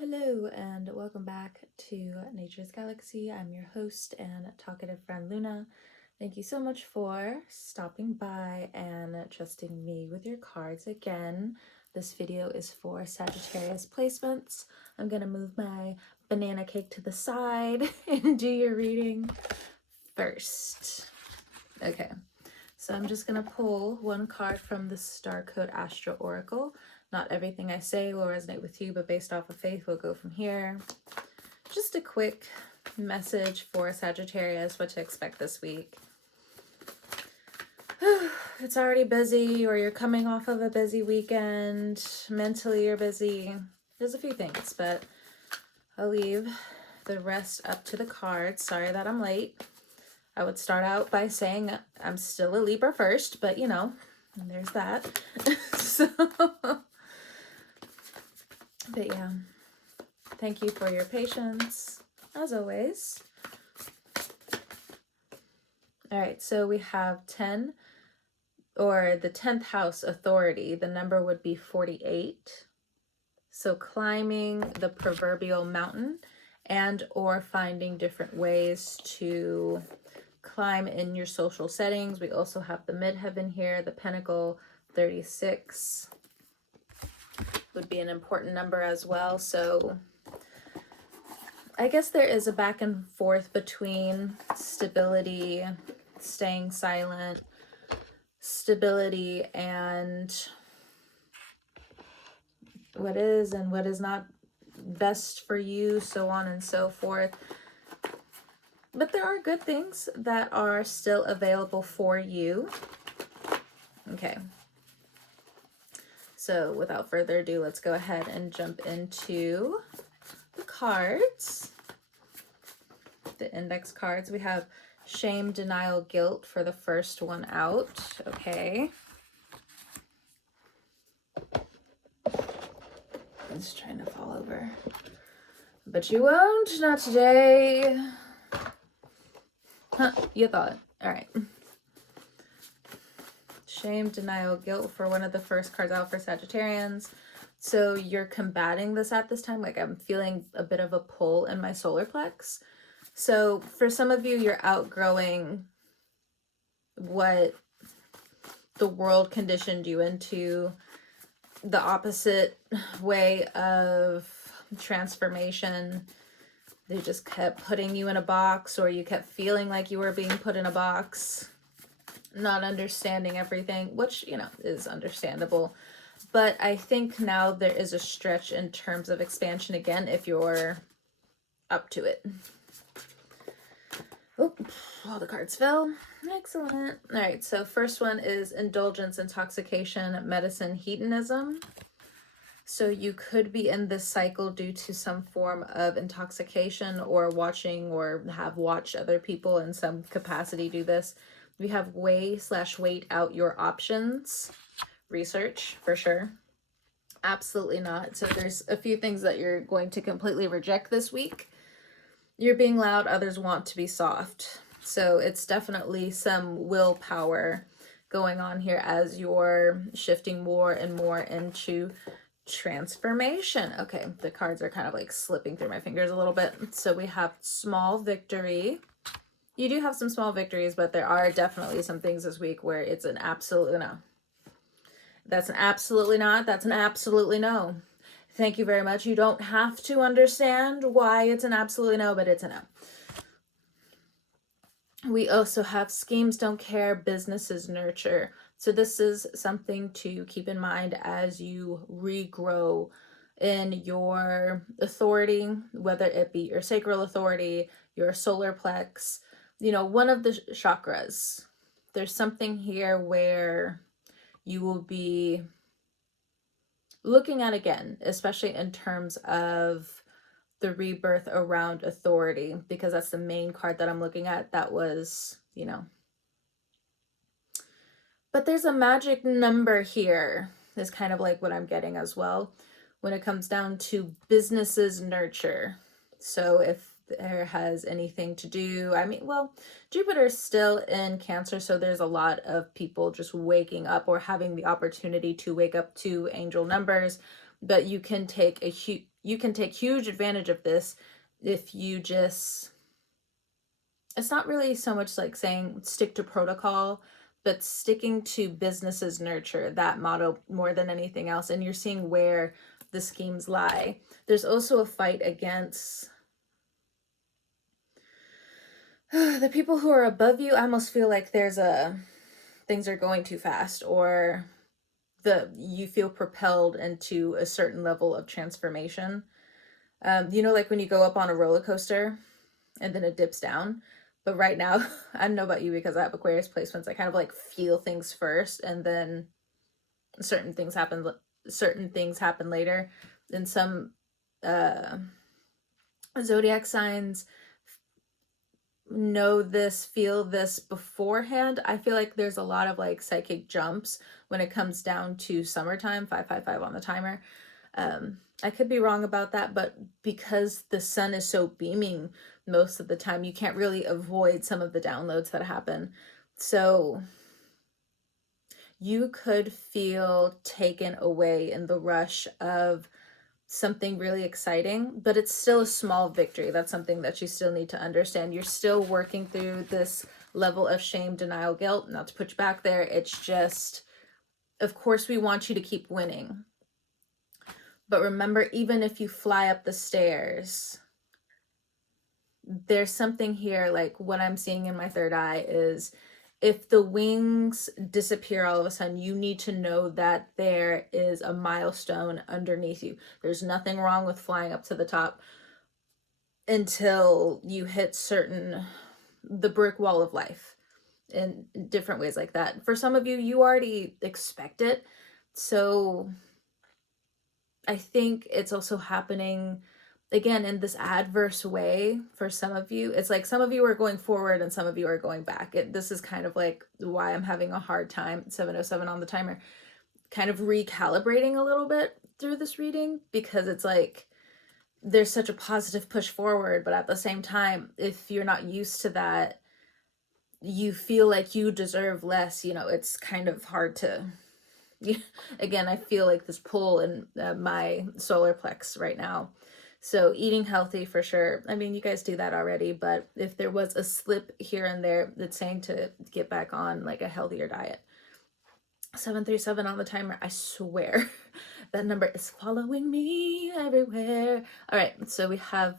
Hello, and welcome back to Nature's Galaxy. I'm your host and talkative friend Luna. Thank you so much for stopping by and trusting me with your cards again. This video is for Sagittarius placements. I'm going to move my banana cake to the side and do your reading first. Okay, so I'm just going to pull one card from the Star Code Astro Oracle. Not everything I say will resonate with you, but based off of faith, we'll go from here. Just a quick message for Sagittarius, what to expect this week. It's already busy, or you're coming off of a busy weekend. Mentally, you're busy. There's a few things, but I'll leave the rest up to the cards. Sorry that I'm late. I would start out by saying I'm still a Libra first, but you know, there's that. But yeah, thank you for your patience, as always. All right, so we have 10, or the 10th house authority. The number would be 48. So climbing the proverbial mountain and or finding different ways to climb in your social settings. We also have the midheaven here, the pentacle, 36. Would be an important number as well. So I guess there is a back and forth between stability, staying silent, stability, and what is and what is not best for you, so on and so forth. But there are good things that are still available for you. Okay. So without further ado, let's go ahead and jump into the cards. The index cards. We have shame, denial, guilt for the first one out. Okay. I'm just trying to fall over. But you won't, not today. Huh, you thought. All right. Shame, denial, guilt for one of the first cards out for Sagittarians. So you're combating this at this time. Like I'm feeling a bit of a pull in my solar plex. So for some of you, you're outgrowing what the world conditioned you into, the opposite way of transformation. They just kept putting you in a box, or you kept feeling like you were being put in a box. Not understanding everything, which, you know, is understandable. But I think now there is a stretch in terms of expansion again, if you're up to it. Oh, all the cards fell. Excellent. All right, so first one is indulgence, intoxication, medicine, hedonism. So you could be in this cycle due to some form of intoxication, or watching or have watched other people in some capacity do this. We have weigh/wait out your options. Research, for sure. Absolutely not. So there's a few things that you're going to completely reject this week. You're being loud, others want to be soft. So it's definitely some willpower going on here as you're shifting more and more into transformation. Okay, the cards are kind of like slipping through my fingers a little bit. So we have small victory. You do have some small victories, but there are definitely some things this week where it's an absolute no. That's an absolutely not. That's an absolutely no. Thank you very much. You don't have to understand why it's an absolutely no, but it's a no. We also have schemes don't care, businesses nurture. So this is something to keep in mind as you regrow in your authority, whether it be your sacral authority, your solar plex, you know, one of the chakras. There's something here where you will be looking at again, especially in terms of the rebirth around authority, because that's the main card that I'm looking at. That was, you know. But there's a magic number here, is kind of like what I'm getting as well, when it comes down to businesses nurture. So if there has anything to do, I mean, well, Jupiter's still in Cancer, so there's a lot of people just waking up or having the opportunity to wake up to angel numbers. but you can take huge advantage of this if you just, it's not really so much like saying stick to protocol, but sticking to business's nurture, that motto more than anything else. And you're seeing where the schemes lie. There's also a fight against the people who are above you. I almost feel like there's things are going too fast, or you feel propelled into a certain level of transformation. Like when you go up on a roller coaster and then it dips down. But right now, I don't know about you because I have Aquarius placements. I kind of like feel things first, and then certain things happen later. And some zodiac signs know this, feel this beforehand. I feel like there's a lot of like psychic jumps when it comes down to summertime. 555 on the timer. I could be wrong about that, but because the sun is so beaming most of the time, you can't really avoid some of the downloads that happen. So you could feel taken away in the rush of something really exciting, but it's still a small victory. That's something that you still need to understand. You're still working through this level of shame, denial, guilt. Not to put you back there. It's just, of course, we want you to keep winning. But remember, even if you fly up the stairs, there's something here, like what I'm seeing in my third eye is, if the wings disappear all of a sudden, you need to know that there is a milestone underneath you. There's nothing wrong with flying up to the top until you hit the brick wall of life in different ways like that. For some of you, you already expect it. So I think it's also happening again in this adverse way for some of you. It's like some of you are going forward and some of you are going back. This is kind of like why I'm having a hard time, 707 on the timer, kind of recalibrating a little bit through this reading, because it's like there's such a positive push forward, but at the same time, if you're not used to that, you feel like you deserve less. It's kind of hard to, again, I feel like this pull in my solar plex right now. So eating healthy for sure. I mean, you guys do that already, but if there was a slip here and there, it's saying to get back on like a healthier diet. 737 on the timer. I swear that number is following me everywhere. All right, so we have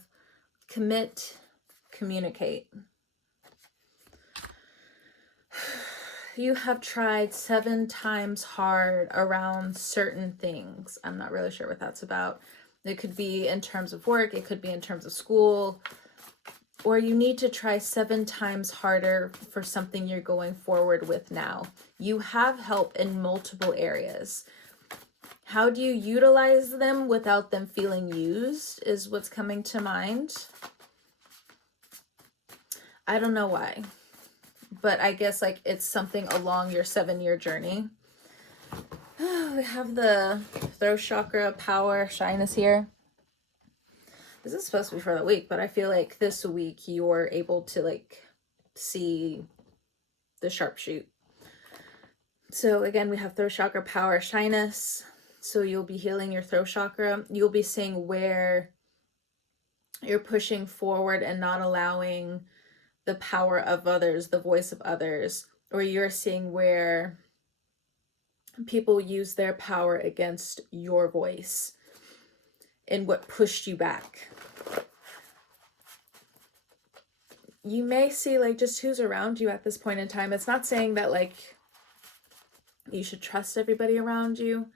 commit, communicate. You have tried 7 times hard around certain things. I'm not really sure what that's about. It could be in terms of work. It could be in terms of school. Or you need to try 7 times harder for something you're going forward with now. You have help in multiple areas. How do you utilize them without them feeling used is what's coming to mind. I don't know why, but I guess like it's something along your 7-year journey. We have the throat chakra, power, shyness here. This is supposed to be for the week, but I feel like this week you're able to like see the sharpshoot. So again, we have throat chakra, power, shyness. So you'll be healing your throat chakra. You'll be seeing where you're pushing forward and not allowing the power of others, the voice of others, or you're seeing where people use their power against your voice and what pushed you back. You may see like just who's around you at this point in time. It's not saying that like you should trust everybody around you,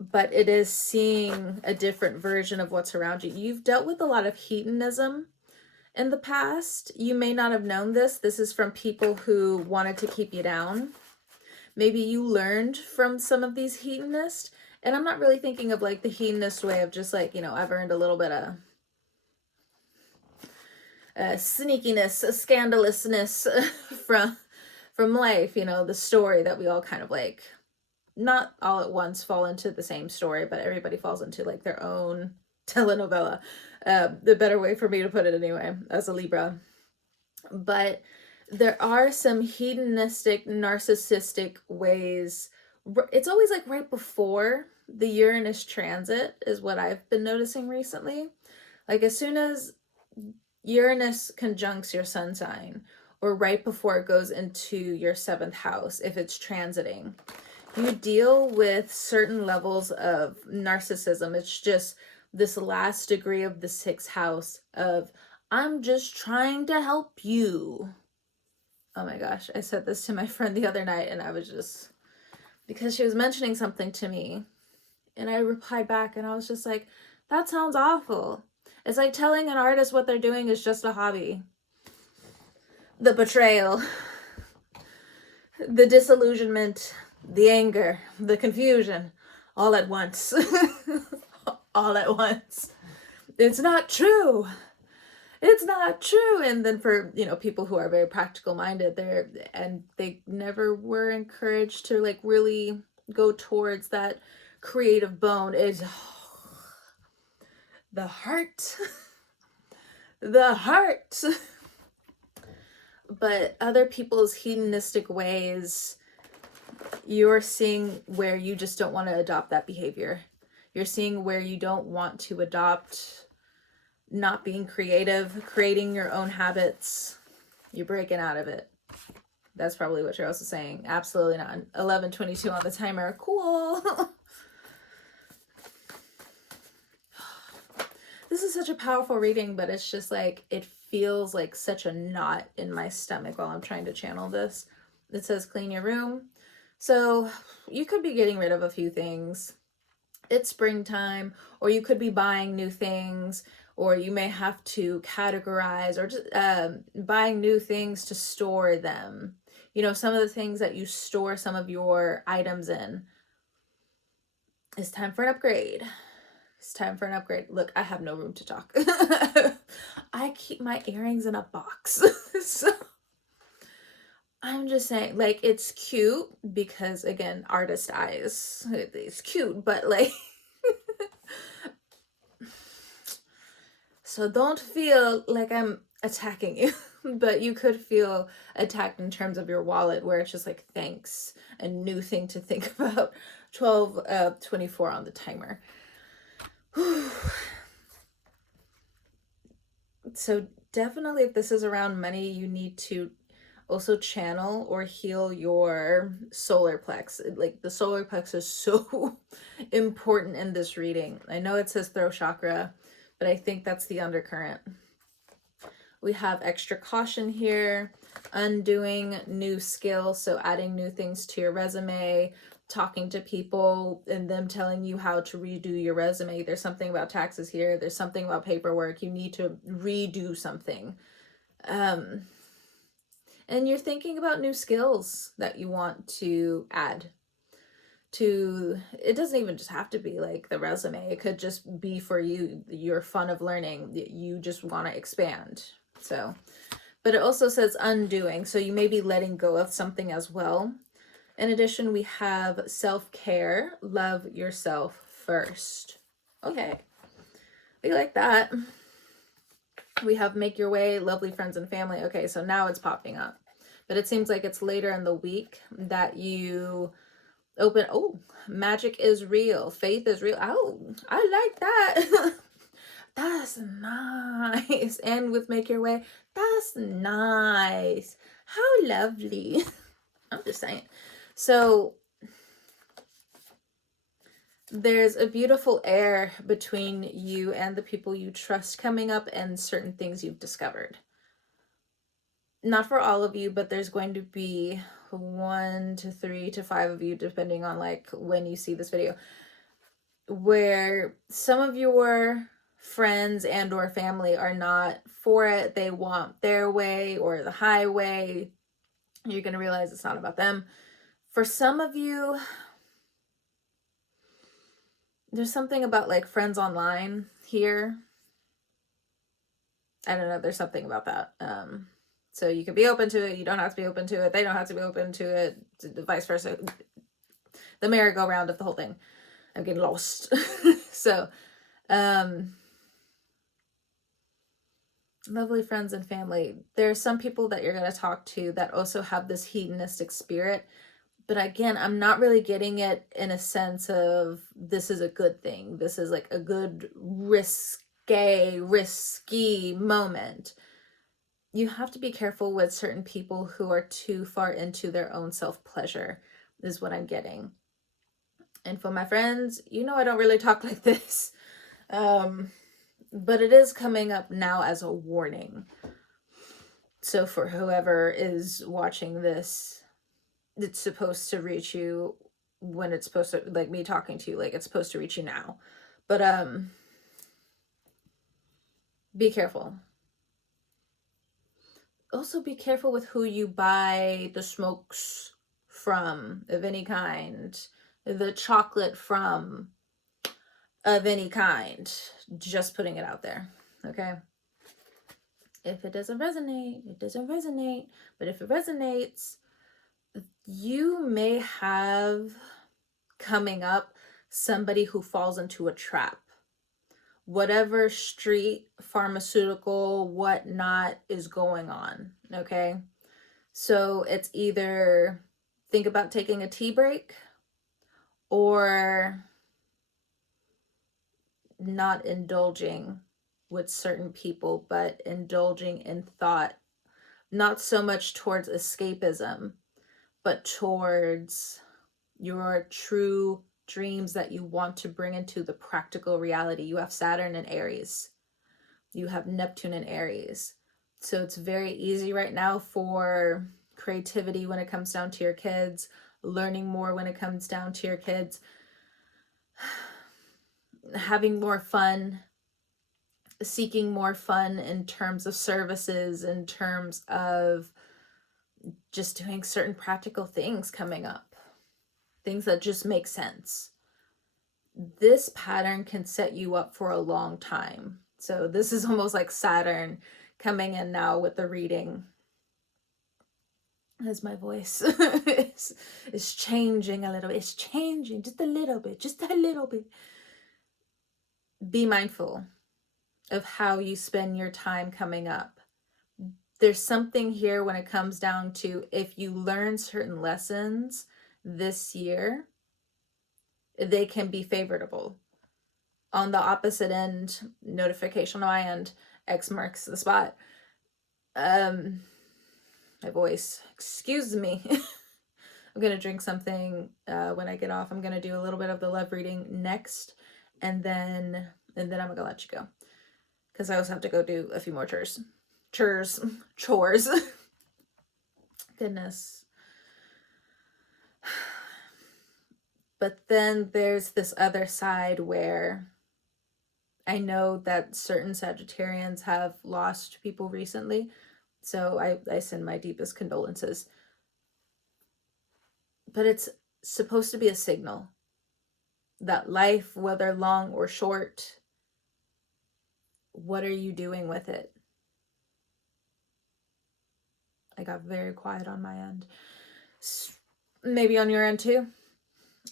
but it is seeing a different version of what's around you. You've dealt with a lot of hedonism in the past. You may not have known this. This is from people who wanted to keep you down. Maybe you learned from some of these hedonists. And I'm not really thinking of like the hedonist way of just like, I've earned a little bit of sneakiness, scandalousness from life, the story that we all kind of like, not all at once fall into the same story, but everybody falls into like their own telenovela. The better way for me to put it anyway, as a Libra. But there are some hedonistic, narcissistic ways. It's always like right before the Uranus transit is what I've been noticing recently. Like as soon as Uranus conjuncts your sun sign, or right before it goes into your 7th house, if it's transiting, you deal with certain levels of narcissism. It's just this last degree of the 6th house of, I'm just trying to help you. Oh my gosh, I said this to my friend the other night, and I was just, because she was mentioning something to me, and I replied back, and I was just like, that sounds awful. It's like telling an artist what they're doing is just a hobby. The betrayal, the disillusionment, the anger, the confusion, all at once. All at once. It's not true. It's not true. And then for, you know, people who are very practical minded, they never were encouraged to like really go towards that creative bone. Is the heart. The heart. But other people's hedonistic ways, you're seeing where you just don't want to adopt that behavior. You're seeing where you don't want to adopt not being creative, creating your own habits. You're breaking out of it. That's probably what you're also saying. Absolutely not. 11:22 on the timer. Cool. This is such a powerful reading, but it's just like, it feels like such a knot in my stomach while I'm trying to channel this. It says clean your room. So you could be getting rid of a few things. It's springtime, or you could be buying new things, or you may have to categorize, or just buying new things to store them. You know, some of the things that you store some of your items in. It's time for an upgrade. It's time for an upgrade. Look, I have no room to talk. I keep my earrings in a box. So I'm just saying, like, it's cute because, again, artist eyes. It's cute, but like, so don't feel like I'm attacking you, but you could feel attacked in terms of your wallet, where it's just like, thanks, a new thing to think about. 12:24 on the timer. So definitely, if this is around money, you need to also channel or heal your solar plex. Like, the solar plex is so important in this reading. I know it says throat chakra, but I think that's the undercurrent. We have extra caution here, undoing new skills, so adding new things to your resume, talking to people and them telling you how to redo your resume. There's something about taxes here. There's something about paperwork. You need to redo something. And you're thinking about new skills that you want to add to. It doesn't even just have to be like the resume. It could just be for you, your fun of learning. You just want to expand. So, but it also says undoing. So you may be letting go of something as well. In addition, we have self-care. Love yourself first. Okay, we like that. We have make your way, lovely friends and family. Okay, so now it's popping up. But it seems like it's later in the week that you open. Oh, magic is real. Faith is real. Oh, I like that. That's nice. And with make your way, that's nice. How lovely. I'm just saying. So there's a beautiful air between you and the people you trust coming up, and certain things you've discovered. Not for all of you, but there's going to be 1 to 3 to 5 of you, depending on like when you see this video, where some of your friends and or family are not for it. They want their way or the highway. You're going to realize it's not about them. For some of you, there's something about like friends online here. I don't know. There's something about that. So you can be open to it. You don't have to be open to it. They don't have to be open to it. Vice versa. The merry-go-round of the whole thing. I'm getting lost. So, lovely friends and family. There are some people that you're going to talk to that also have this hedonistic spirit, But again, I'm not really getting it in a sense of this is a good thing. This is like a good risky moment. You have to be careful with certain people who are too far into their own self-pleasure, is what I'm getting. And for my friends, you know I don't really talk like this. But it is coming up now as a warning. So for whoever is watching this, it's supposed to reach you when it's supposed to, like me talking to you, like it's supposed to reach you now. But be careful. Also be careful with who you buy the smokes from, of any kind, the chocolate from, of any kind. Just putting it out there, okay? If it doesn't resonate, it doesn't resonate. But if it resonates, you may have coming up somebody who falls into a trap. Whatever street, pharmaceutical, whatnot is going on, okay? So it's either think about taking a tea break or not indulging with certain people, but indulging in thought, not so much towards escapism, but towards your true dreams that you want to bring into the practical reality. You have Saturn in Aries. You have Neptune in Aries. So it's very easy right now for creativity when it comes down to your kids, learning more when it comes down to your kids, having more fun, seeking more fun in terms of services, in terms of just doing certain practical things coming up, things that just make sense. This pattern can set you up for a long time. So this is almost like Saturn coming in now with the reading. As my voice is changing a little bit. It's changing just a little bit, just a little bit. Be mindful of how you spend your time coming up. There's something here when it comes down to if you learn certain lessons this year, they can be favorable. On the opposite end, notification on my end, X marks the spot. My voice, excuse me. I'm going to drink something when I get off. I'm going to do a little bit of the love reading next, and then I'm going to let you go. Because I also have to go do a few more chores. Goodness. But then there's this other side where I know that certain Sagittarians have lost people recently. So I send my deepest condolences. But it's supposed to be a signal that life, whether long or short, what are you doing with it? I got very quiet on my end. Maybe on your end too.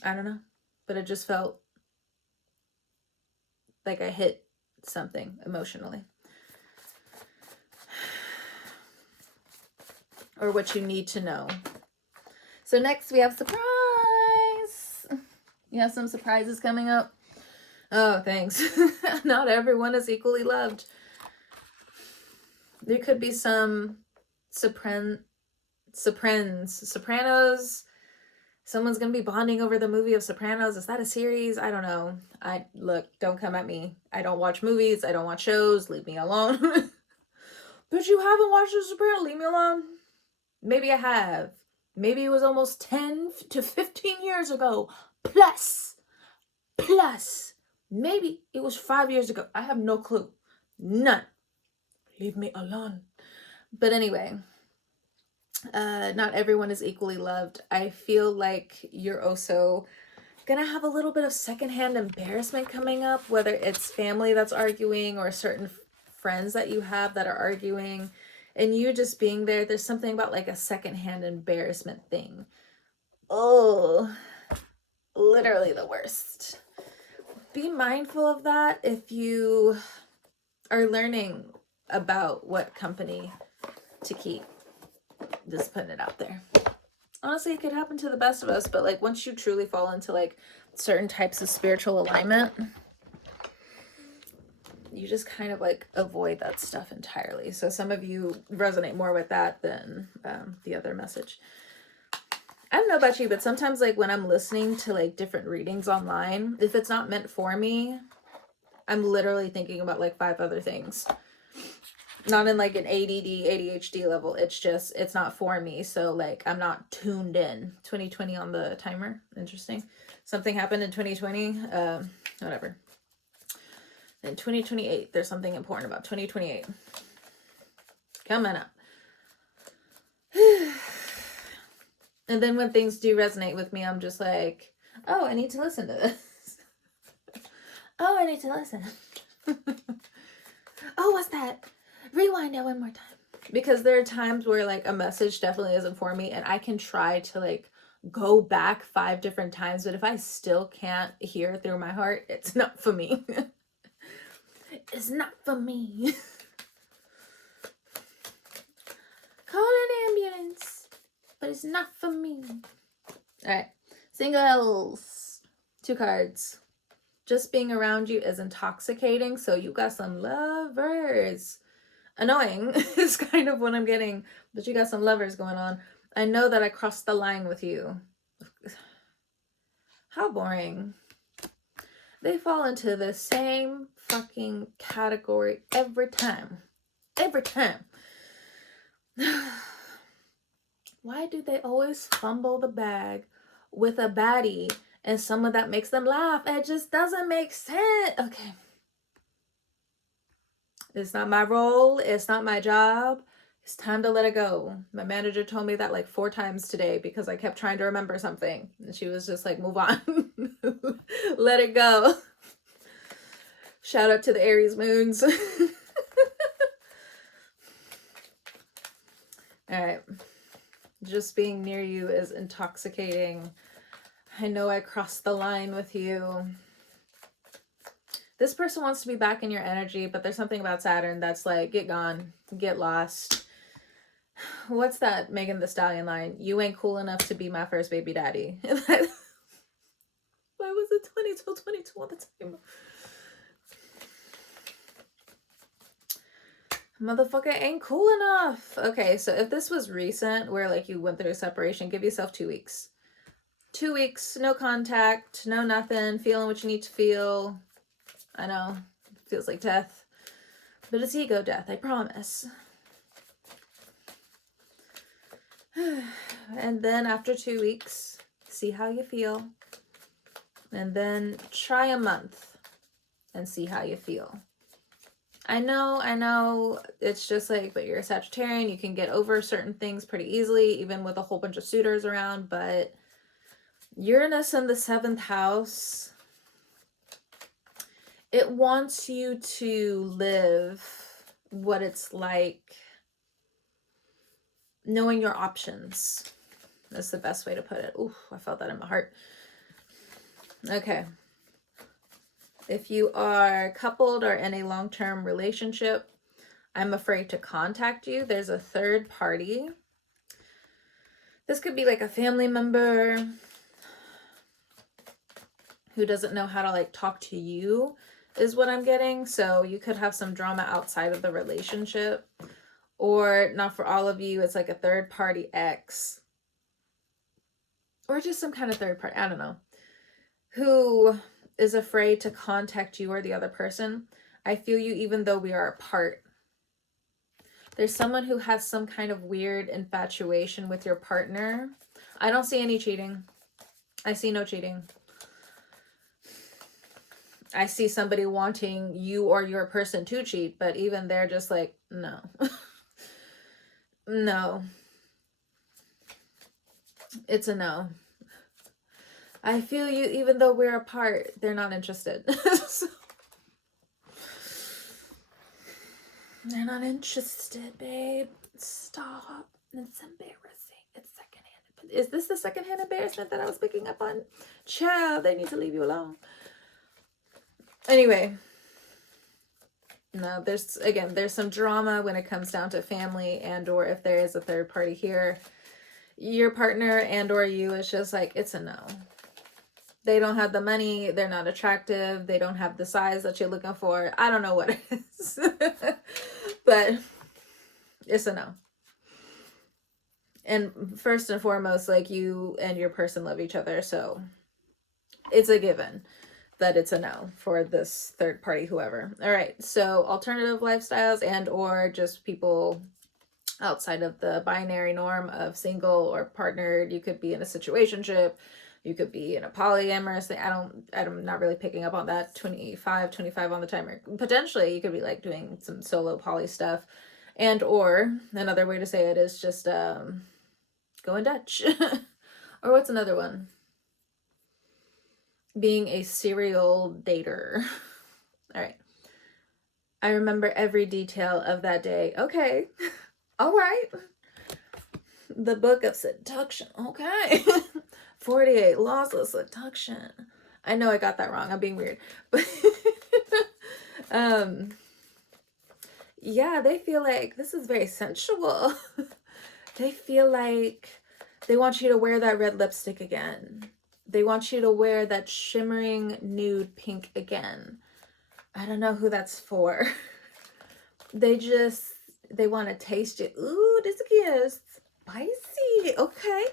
I don't know. But it just felt like I hit something emotionally. Or what you need to know. So next we have surprise. You have some surprises coming up? Oh, thanks. Not everyone is equally loved. There could be some Sopranos. Someone's going to be bonding over the movie of Sopranos. Is that a series? I don't know. Look, don't come at me. I don't watch movies. I don't watch shows. Leave me alone. But you haven't watched The Sopranos. Leave me alone. Maybe I have. Maybe it was almost 10 to 15 years ago. Plus. Maybe it was 5 years ago. I have no clue. None. Leave me alone. But anyway, not everyone is equally loved. I feel like you're also gonna have a little bit of secondhand embarrassment coming up, whether it's family that's arguing or certain friends that you have that are arguing, and you just being there. There's something about like a secondhand embarrassment thing. Oh, literally the worst. Be mindful of that if you are learning about what company to keep. Just putting it out there. Honestly, it could happen to the best of us, but like once you truly fall into like certain types of spiritual alignment, you just kind of like avoid that stuff entirely. So some of you resonate more with that than the other message. I don't know about you, but sometimes like when I'm listening to like different readings online, if it's not meant for me, I'm literally thinking about like 5 other things. Not in like an ADD, ADHD level. It's just, it's not for me. So like I'm not tuned in. 2020 on the timer. Interesting. Something happened in 2020. Whatever. In 2028, there's something important about 2028. Coming up. And then when things do resonate with me, I'm just like, oh, I need to listen to this. Oh, I need to listen. Oh, what's that? Rewind it one more time. Because there are times where like a message definitely isn't for me, and I can try to like go back 5 different times, but if I still can't hear it through my heart, it's not for me. It's not for me. Call an ambulance, but it's not for me. All right, singles, 2 cards. Just being around you is intoxicating, so you got some lovers. Annoying is kind of what I'm getting, but you got some lovers going on. I know that I crossed the line with you. How boring. They fall into the same fucking category every time. Every time. Why do they always fumble the bag with a baddie and someone that makes them laugh? It just doesn't make sense. Okay. It's not my role. It's not my job. It's time to let it go. My manager told me that like 4 times today because I kept trying to remember something. And she was just like, move on. Let it go. Shout out to the Aries moons. All right. Just being near you is intoxicating. I know I crossed the line with you. This person wants to be back in your energy, but there's something about Saturn that's like, get gone, get lost. What's that Megan Thee Stallion line? You ain't cool enough to be my first baby daddy. Why was it 20 till 22 all the time? Motherfucker ain't cool enough. Okay, so if this was recent, where like you went through a separation, give yourself 2 weeks. 2 weeks, no contact, no nothing, feeling what you need to feel. I know, it feels like death, but it's ego death, I promise. And then after 2 weeks, see how you feel. And then try a month and see how you feel. I know, it's just like, but you're a Sagittarian, you can get over certain things pretty easily, even with a whole bunch of suitors around, but Uranus in the 7th house, it wants you to live what it's like knowing your options. That's the best way to put it. Ooh, I felt that in my heart. Okay. If you are coupled or in a long-term relationship, I'm afraid to contact you. There's a third party. This could be like a family member who doesn't know how to like talk to you, is what I'm getting. So you could have some drama outside of the relationship, or not for all of you, it's like a third party ex, or just some kind of third party, I don't know, who is afraid to contact you or the other person. I feel you even though we are apart. There's someone who has some kind of weird infatuation with your partner. I don't see any cheating. I see no cheating. I see somebody wanting you or your person to cheat, but even they're just like, no. No. It's a no. I feel you even though we're apart. They're not interested. So, they're not interested, babe. Stop. It's embarrassing. It's secondhand. Is this the secondhand embarrassment that I was picking up on? Child, they need to leave you alone. Anyway. No, there's some drama when it comes down to family, and or if there is a third party here. your partner and or you is just like, it's a no. They don't have the money, they're not attractive, they don't have the size that you're looking for. I don't know what it is. But it's a no. And first and foremost, like, you and your person love each other, so it's a given that it's a no for this third party, whoever. All right, so alternative lifestyles and or just people outside of the binary norm of single or partnered. You could be in a situationship, you could be in a polyamorous thing. I'm not really picking up on that. 25 on the timer. Potentially you could be like doing some solo poly stuff, and or another way to say it is just going Dutch. Or what's another one? Being a serial dater. All right. I remember every detail of that day. Okay. All right. The Book of Seduction. Okay. 48 Laws of Seduction. I know I got that wrong. I'm being weird. But yeah, they feel like this is very sensual. They feel like they want you to wear that red lipstick again. They want you to wear that shimmering nude pink again. I don't know who that's for. They want to taste it. Ooh, this is spicy. Okay.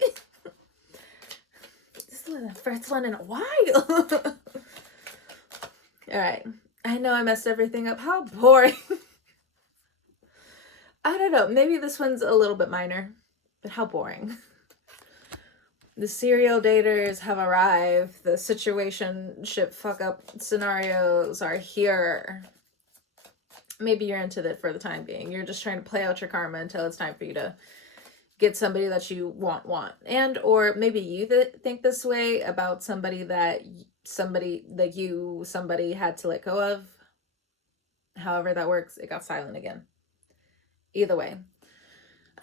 This is the first one in a while. All right. I know I messed everything up. How boring. I don't know. Maybe this one's a little bit minor, but how boring. The serial daters have arrived. The situationship fuck up scenarios are here. Maybe you're into it for the time being. You're just trying to play out your karma until it's time for you to get somebody that you want. And or maybe you think this way about somebody somebody had to let go of. However that works, it got silent again. Either way,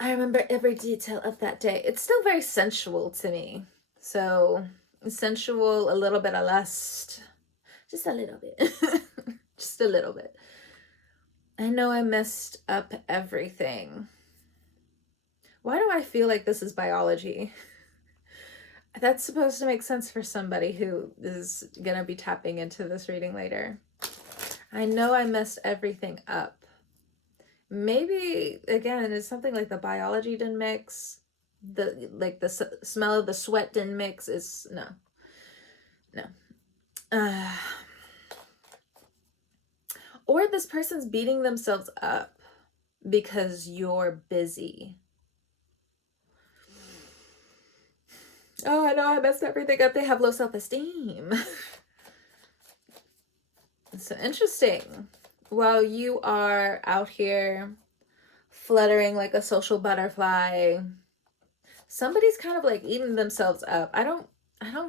I remember every detail of that day. It's still very sensual to me. So sensual, a little bit of lust. Just a little bit. Just a little bit. I know I messed up everything. Why do I feel like this is biology? That's supposed to make sense for somebody who is going to be tapping into this reading later. I know I messed everything up. Maybe, again, it's something like the biology didn't mix. The smell of the sweat didn't mix. No. Or this person's beating themselves up because you're busy. Oh, I know I messed everything up. They have low self-esteem. So interesting. While you are out here fluttering like a social butterfly, somebody's kind of like eating themselves up. I don't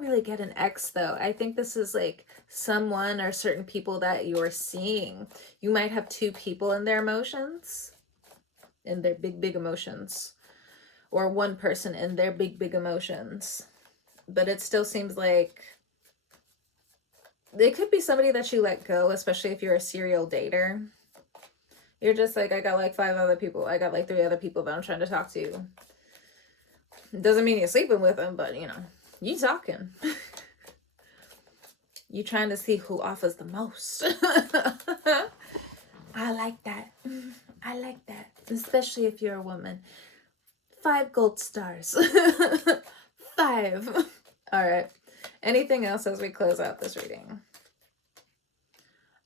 really get an X though. I think this is like someone or certain people that you're seeing. You might have two people in their emotions, in their big emotions, or one person in their big emotions. But it still seems like it could be somebody that you let go, especially if you're a serial dater. You're just like, I got like 5 other people. I got like 3 other people that I'm trying to talk to. Doesn't mean you're sleeping with them, but you know, you talking. You trying to see who offers the most. I like that. I like that. Especially if you're a woman. 5 gold stars. 5. All right. Anything else as we close out this reading?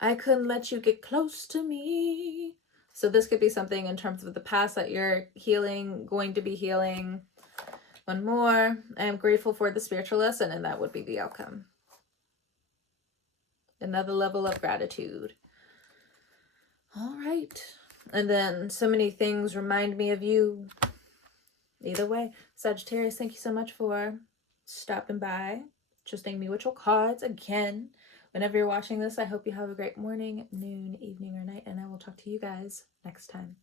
I couldn't let you get close to me. So this could be something in terms of the past that you're healing, going to be healing. One more. I am grateful for the spiritual lesson, and that would be the outcome. Another level of gratitude. All right. And then so many things remind me of you. Either way, Sagittarius, thank you so much for stopping by, trusting me with your cards again. Whenever you're watching this, I hope you have a great morning, noon, evening, or night, and I will talk to you guys next time.